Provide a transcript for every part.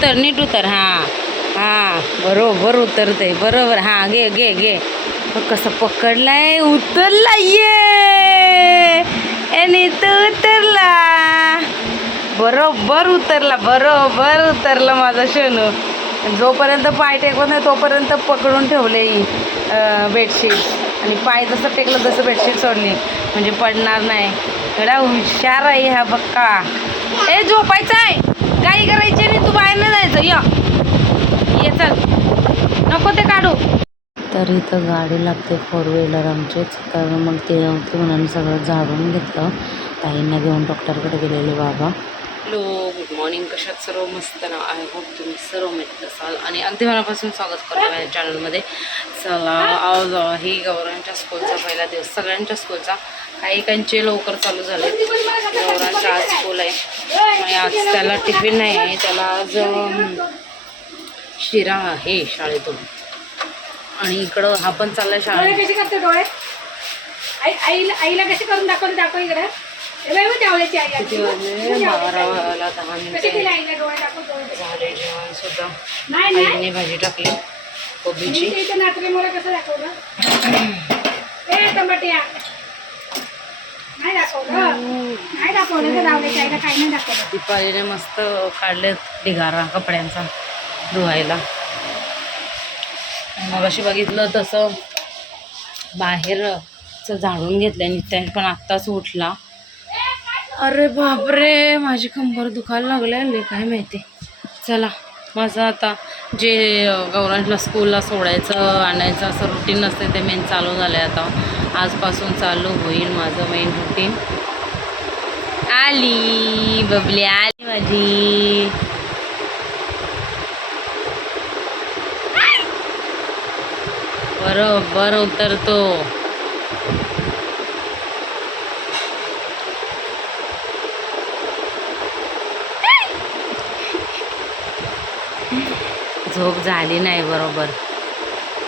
उतर नीट उतर. हां हां बरोबर उतरते बरोबर. हां घे घे घे. कसं पकडलाय उतरला. ये नीतू उतरला. बरोबर उतरला बरोबर उतरला माझा शनू. जोपर्यंत पाय टेकवत नाही तोपर्यंत पकडून ठेवले बेडशीट आणि पाय जसं टेकलं तसं बेडशीट सोडली म्हणजे पडणार नाही. एवढा हुशार आहे हा बक्का. ए झोपायचं आहे काही करायची नाही तू बाहेर नाही जायचं. ये चल नको ते काढू. तर इथं गाडी लागते 4 व्हीलर आमचीच. तर मग ते नव्हते म्हणून सगळं झाडून घेतलं. ताईंना घेऊन डॉक्टरकडे गेलेले बाबा. Hello good morning. कशात सर्व मस्त ना. आय होप तुम्ही सर्व मस्त असाल आणि अगदी मनापासून स्वागत करतो माझ्या चॅनलमध्ये. चला आज ही गौरांच्या स्कूलचा पहिला दिवस. सगळ्यांच्या स्कूलचा. काही काहींचे लवकर चालू झाले. गौरांच्या आज स्कूल आहे आणि आज त्याला टिफिन नाही आहे. त्याला आज शिरा आहे शाळेतून. आणि इकडं हा पण चाललाय शाळेत. कशी करते डोळे आईला कशी करून दाखव इकडे. 12:10 झाले. जेवण सुद्धा आईने भाजी टाकली कोबीची. दीपालीने मस्त काढले ढिगारा कपड्यांचा धुवायला. मग अशी बघितलं तसं बाहेरचं झाडून घेतलं नित्याने पण आत्ताच उठला. अरे बापरे माझी कंबर दुखायला लागले काय माहिती. चला माझं आता जे गौरांना स्कूलला सोडायचं आणायचं असं रुटीन असते ते मेन चालू झालं आहे. आता आजपासून चालू होईल माझं मेन रुटीन. आली बबली आली माझी. बरोबर उतरतो. झोप झाली नाही बरोबर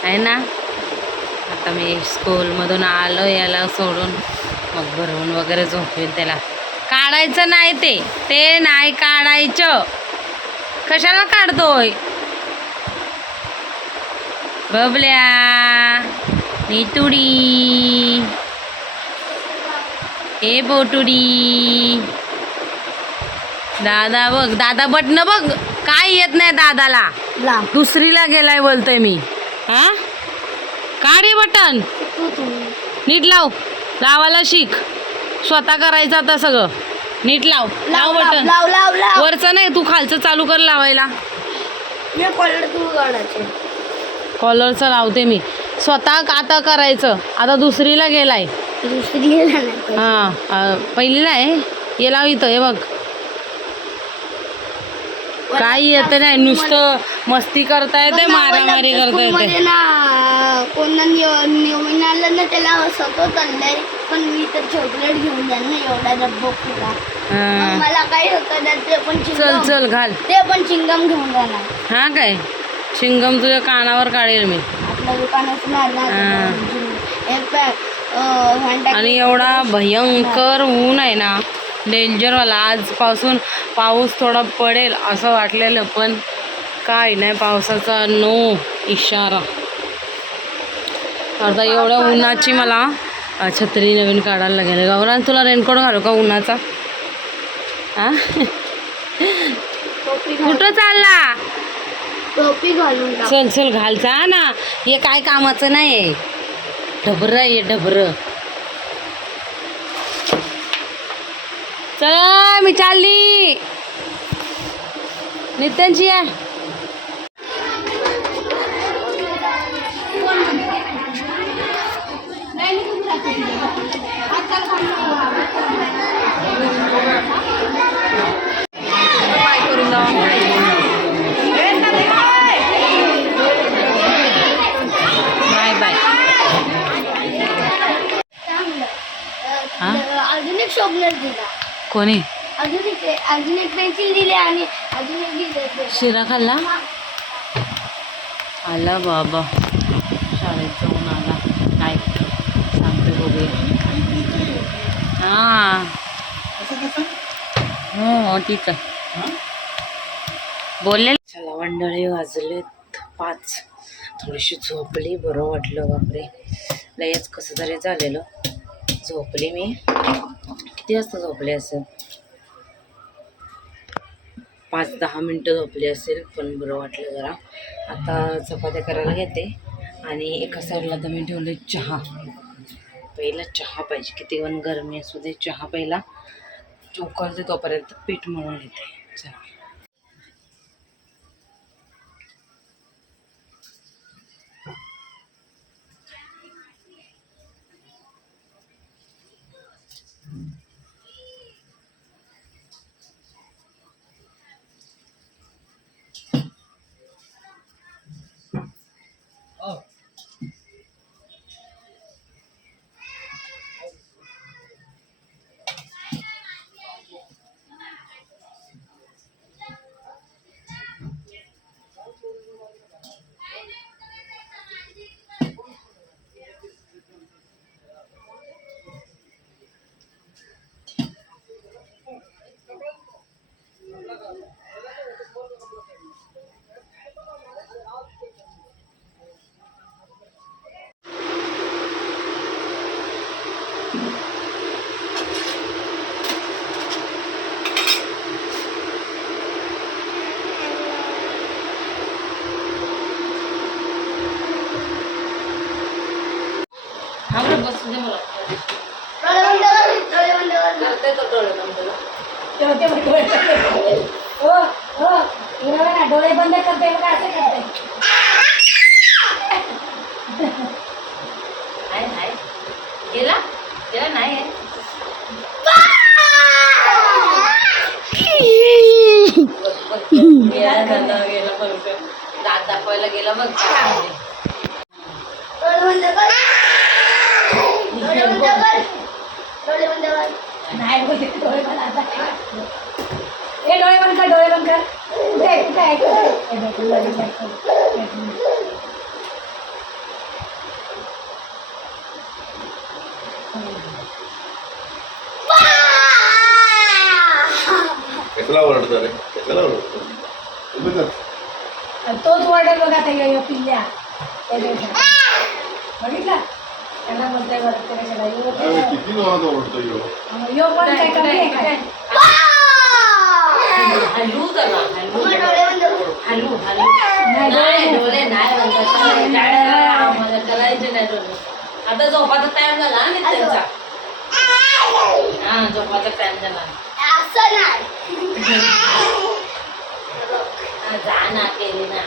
आहे ना. आता मी स्कूलमधून आलो याला सोडून मग भरवून वगैरे झोपेल. त्याला काढायचं नाही ते नाही काढायचं. कशाला काढतोय बबल्या नितुडी. ए बोटुडी. दादा बघ दादा बटन बघ काय येत नाही दादाला. दुसरीला गेलाय बोलतोय मी. हा काढी बटन नीट लाव. लावायला शिक. स्वतः करायचं आता सगळं नीट लाव. लाव बटन वरचं नाही तू खालचं चालू कर लावायला. कॉलरचं लावते मी. स्वतः आता करायचं. आता दुसरीला गेलाय. हां पहिलीला आहे. हे लाव इथं. हे बघ काही येत नाही नुसतं मस्ती करता येते मारामारी करता येते. कोण नवीन आलं ना त्याला असं चाललंय पण मी तर चॉकलेट घेऊन जाईल ना एवढा डब्बा पुरा. मला काय होतं ते पण चल चल घाल. ते पण चिंगम घेऊन जाणार. हा काय चिंगम तुझ्या कानावर काढेल मी. आपल्या दुकानातून आणि एवढा भयंकर ऊन आहे ना डेंजरवाला. आजपासून पाऊस थोडा पडेल असं वाटलेलं पण काय नाही. पावसाचा नो इशारा. आता एवढ्या उन्हाची मला छत्री नवीन काढायला लागेल. गौरान तुला रेनकोट घालू का उन्हाचा. हां कुठं चालला. टोपी घालून चल चल घाल जा ना. हे काय कामाचं नाही आहे. ढबरं आहे ढबरं. चला मी चालली. नित्यांची आहे. Bye bye. अजून एक शॉपनर दिला. कोणी अजून एक पेन्सिल दिली आणि अजून एक दिले. शिरा खाल्ला. आला बाबा शाळेत जाऊन आला. काय सांगते बघूया. हां हो ठीक आहे. बोलले मंडळी वाजलेत 5. थोडीशी झोपली, बरं वाटलं. बापरे, लयच कसं तरी झालेलं. झोपली मी. किती वाजता झोपले असेल? 5-10 मिनटं झोपली असेल, पण बरं वाटलं जरा. आता चपात्या करायला घेते आणि एका साईडला तर मी ठेवले चहा. पहिला चहा पाहिजे, किती पण गरमी असू दे, चहा पहिला उकळते तोपर्यंत पीठ मळून घेते. चला. हा बरं, बसू दे मला. करते तो डोळे बंद. डोळे बंद करते बघा, असं करते. गेला गेला नाही. गेला बघ, दात दाखवायला गेला बघ. डोळे बंद कर. डोळे बंद कर. डोळे बंद कर. नाही बोलते, डोळे बंद. आता ए डोळे बंद कर, डोळे बंद कर. कुठे कुठे आहे? कशाला ओरडतो रे? कशाला ओरडतो? तोच ऑर्डर बघा ताई, पिल्ल्या बघितला त्यांना बोलताय किती जोरात ओरडतो ह्यो. यो पण काय कमी आहे काय? हलू जरा, हलू हलू. नाही डोळे नाही बंद करायचे नाही डोळे. आता झोपाचा टाइम झाला आणि त्यांचा. हा, झोपाचा टाइम झाला. असं नाही. जा ना, केली ना.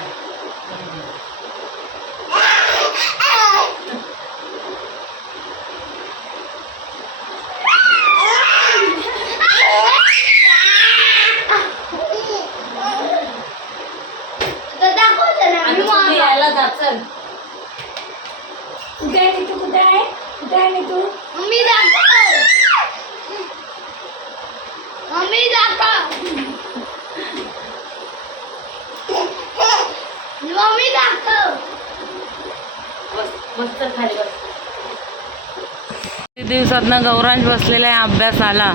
यायला जा, चल. कुठे आहे नीतू? कुठे आहे? कुठे आहे नीतू? मम्मी दाखव. मम्मी दाखव. मम्मी दाखव. बस बस, चल खाली बस. किती दिवसातनं गौरांश बसलेला आहे अभ्यासाला.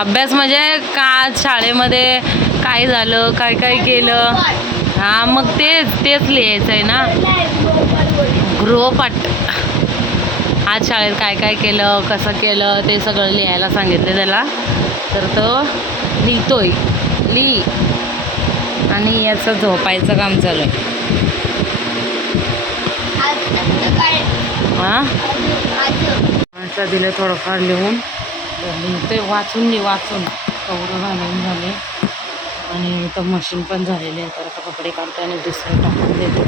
अभ्यास म्हणजे का शाळेमध्ये काय झालं, काय काय केलं. हा, मग तेच लिहायचं आहे ना. गृहपाठ. आज शाळेत काय काय केलं, कसं केलं, ते सगळं लिहायला सांगितलं त्याला. तर तो लिहितोय. आणि याचं झोपायचं काम चालू आहे. हां, माणसं दिलं थोडंफार लिहून. लिहितोय, वाचून कवडं घालून झाले. आणि इथं मशीन पण झालेली आहे. तर आता कपडे काढतो आणि दुसरं टाकून देतो.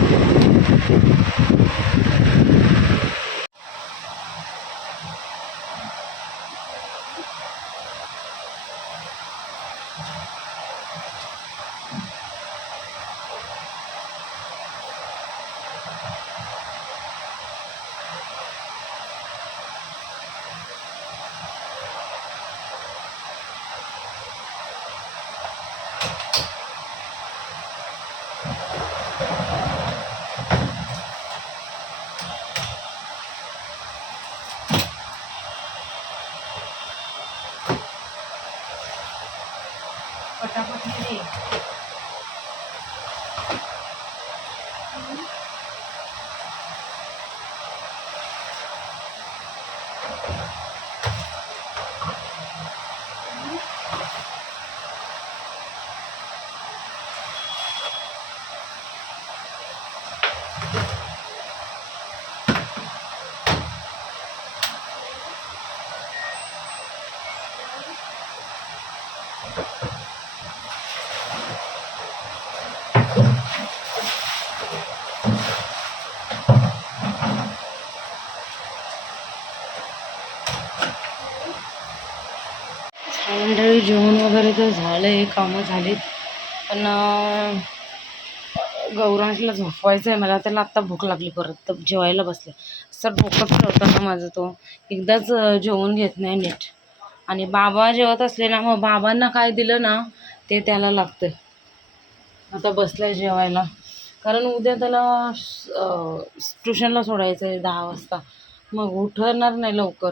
पटापट मंडळी जेवण वगैरे तर झालं आहे, कामं झालीत, पण गौरांशला झोपवायचं आहे मला. त्याला आत्ता भूक लागली, परत तर जेवायला बसले. सर डोकंच ठेवताना माझं तो एकदाच जेवून घेत नाही नीट. आणि बाबा जेवत असले ना, मग बाबांना काय दिलं ना ते त्याला लागतं. आता बसलाय जेवायला, कारण उद्या त्याला ट्युशनला सोडायचं आहे 10 वाजता. मग उठणार नाही लवकर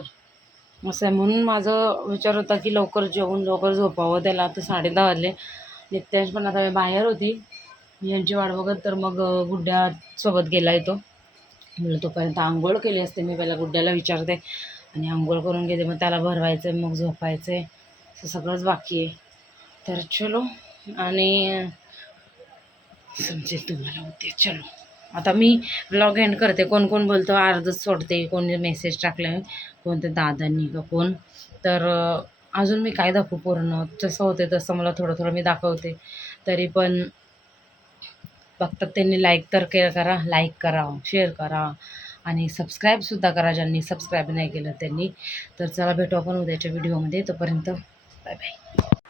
असं आहे. म्हणून माझं विचार होता की लवकर जेवून लवकर झोपावं त्याला. आता 10:30 वाजले. नित्यांश पण आता बाहेर होती यांची वाट बघत, तर मग गुड्ड्यासोबत गेला येतो. म्हणलं तोपर्यंत आंघोळ केली असते. मी पहिला गुड्ड्याला विचारते आणि आंघोळ करून घेते, मग त्याला भरवायचं आहे, मग झोपायचं आहे. असं सगळंच बाकी आहे. तर चलो, आणि समजेल तुम्हाला उद्या. चलो आता मी ब्लॉग एंड करते. कोण कोण बोलतो अर्धच सोडते, कोणी मेसेज टाकला कोणत्या दादांनी का कोण, तर अजून मी काय दाखवू पूर्ण. जसं होते तसं मला थोडं थोडं मी दाखवते. तरी पण फक्त त्यांनी लाईक तर करा, लाईक करा, शेअर करा आणि सबस्क्राईबसुद्धा करा ज्यांनी सबस्क्राईब नाही केलं त्यांनी. तर चला भेटू आपण उद्याच्या व्हिडिओमध्ये. तोपर्यंत बाय बाय.